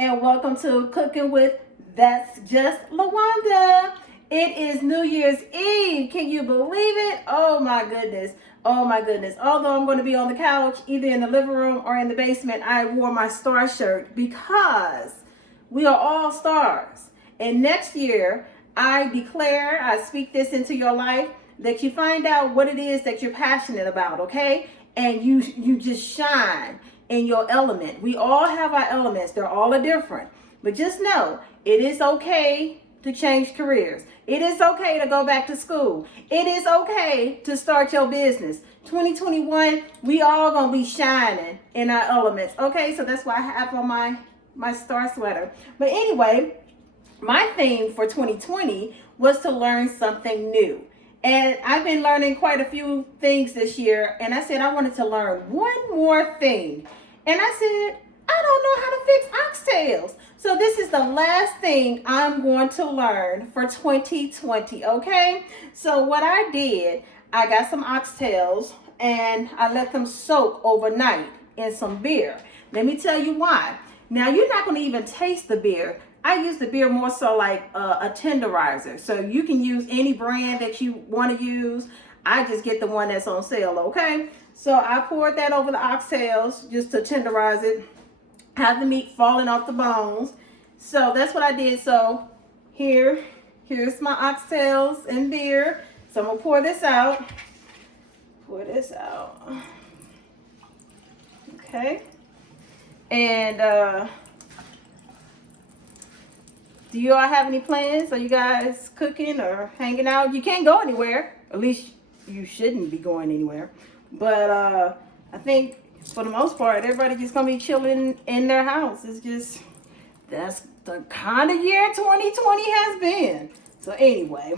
and welcome to Cooking with That's Just Lawanda. It is New Year's Eve. Can you believe it? Oh my goodness. Oh my goodness. Although I'm going to be on the couch, either in the living room or in the basement, I wore my star shirt because we are all stars. And next year, I speak this into your life, that you find out what it is that you're passionate about, okay? And you just shine in your element. We all have our elements. They're all different. But just know, it is okay to change careers. It is okay to go back to school. It is okay to start your business. 2021, we all gonna be shining in our elements. Okay, so that's why I have on my star sweater. But anyway, my theme for 2020 was to learn something new. And I've been learning quite a few things this year. And I said I wanted to learn one more thing. And I said, I don't know how to fix oxtails. So this is the last thing I'm going to learn for 2020, okay? So what I did, I got some oxtails and I let them soak overnight in some beer. Let me tell you why. Now, you're not going to even taste the beer. I use the beer more so like a tenderizer. So you can use any brand that you want to use. I just get the one that's on sale, okay? So I poured that over the oxtails just to tenderize it. Have the meat falling off the bones. So that's what I did. So here's my oxtails and beer. So I'm going to pour this out. Pour this out. Okay. And do you all have any plans? Are you guys cooking or hanging out? You can't go anywhere. At least you shouldn't be going anywhere. But I think for the most part, everybody just gonna be chilling in their house. It's just, that's the kind of year 2020 has been. So anyway,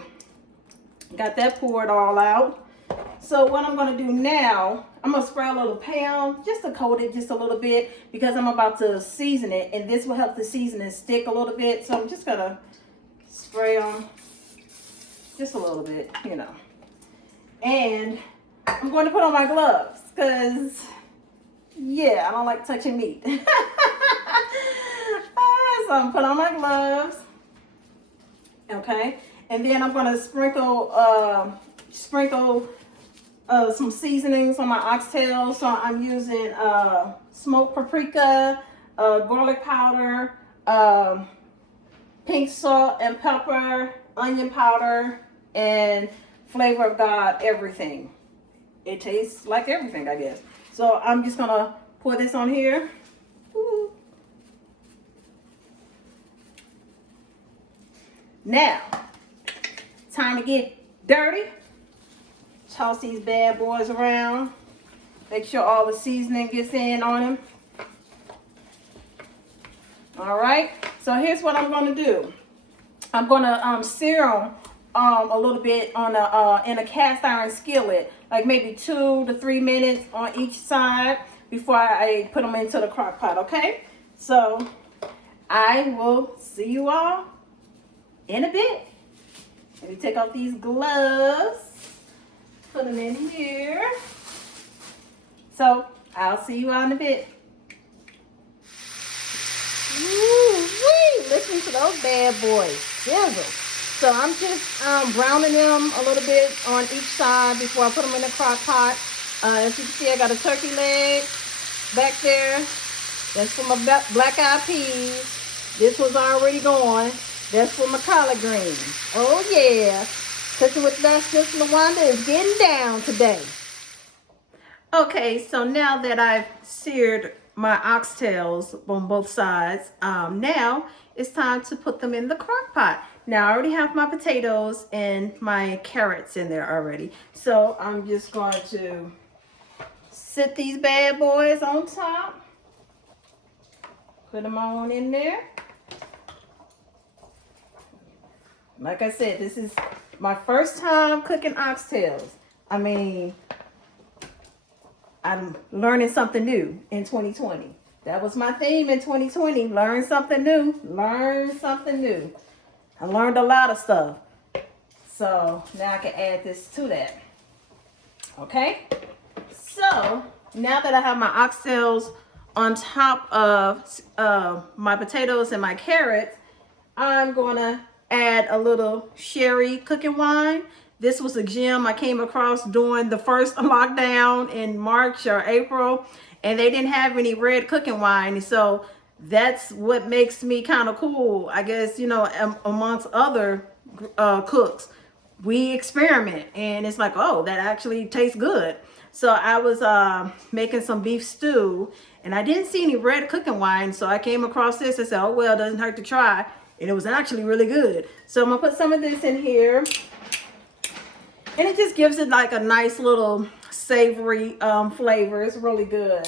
got that poured all out. So what I'm gonna do now, I'm gonna spray a little Pam just to coat it just a little bit, because I'm about to season it, and this will help the seasoning stick a little bit. So I'm just gonna spray them just a little bit, you know. And I'm going to put on my gloves because, yeah, I don't like touching meat. So I'm put on my gloves, okay, and then I'm going to sprinkle some seasonings on my oxtail. So I'm using smoked paprika, garlic powder, pink salt and pepper, onion powder, and flavor of God, everything. It tastes like everything, I guess. So I'm just gonna pour this on here. Ooh. Now, time to get dirty. Toss these bad boys around. Make sure all the seasoning gets in on them. All right. So here's what I'm gonna do. I'm gonna sear them a little bit on in a cast iron skillet, like maybe 2 to 3 minutes on each side before I put them into the crock pot, okay? So I will see you all in a bit. Let me take off these gloves, put them in here. So I'll see you all in a bit. Woo-wee! Listen to those bad boys sizzle. So I'm just browning them a little bit on each side before I put them in the crock pot. As you can see, I got a turkey leg back there. That's for my black-eyed peas. This one's already gone. That's for my collard greens. Oh yeah, Cooking with That's Just Lawanda is getting down today. Okay, so now that I've seared my oxtails on both sides, now it's time to put them in the crock pot. Now I already have my potatoes and my carrots in there already. So I'm just going to sit these bad boys on top. Put them on in there. Like I said, this is my first time cooking oxtails. I mean, I'm learning something new in 2020. That was my theme in 2020. Learn something new. Learn something new. I learned a lot of stuff. So now I can add this to that. Okay? So now that I have my oxtails on top of my potatoes and my carrots, I'm gonna add a little sherry cooking wine. This was a gem I came across during the first lockdown in March or April, and they didn't have any red cooking wine. So that's what makes me kind of cool, I guess, you know, amongst other cooks. We experiment, and it's like, oh, that actually tastes good. So I was making some beef stew, and I didn't see any red cooking wine, so I came across this and said, oh, well, it doesn't hurt to try. And it was actually really good. So I'm gonna put some of this in here, and it just gives it like a nice little savory flavor. It's really good.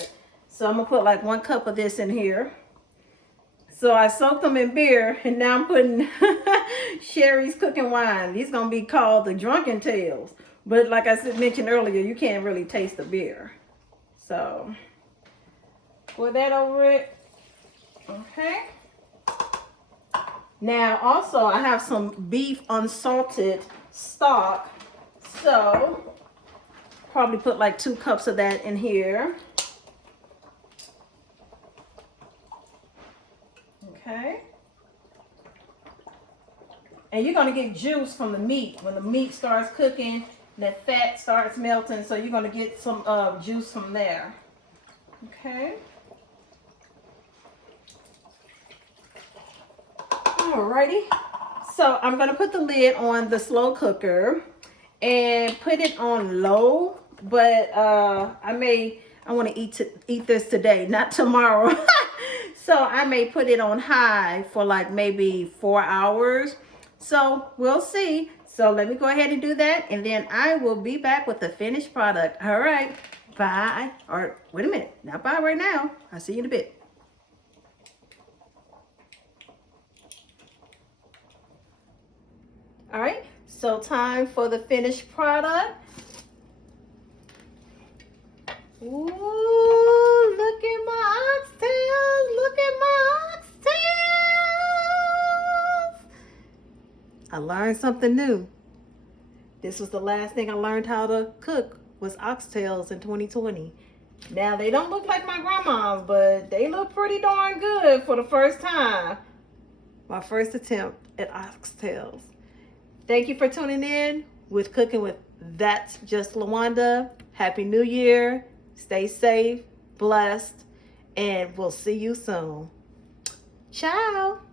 So I'm gonna put like 1 cup of this in here. So I soaked them in beer, and now I'm putting Sherry's cooking wine. These gonna be called the Drunken Tales. But like I mentioned earlier, you can't really taste the beer. So pour that over it. Okay. Now also I have some beef unsalted stock. So probably put like 2 cups of that in here. Okay. And you're going to get juice from the meat. When the meat starts cooking, that fat starts melting, so you're going to get some juice from there. Okay. Alrighty. So I'm going to put the lid on the slow cooker and put it on low, but I want to eat this today, not tomorrow. So I may put it on high for like maybe 4 hours. So we'll see. So let me go ahead and do that, and then I will be back with the finished product. All right, bye. Or wait a minute, not bye right now. I'll see you in a bit. All right, so time for the finished product. Ooh, look at my oxtails. Look at my oxtails. I learned something new. This was the last thing I learned how to cook, was oxtails in 2020. Now, they don't look like my grandma's, but they look pretty darn good for the first time. My first attempt at oxtails. Thank you for tuning in with Cooking with That's Just Lawanda. Happy New Year. Stay safe, blessed, and we'll see you soon. Ciao.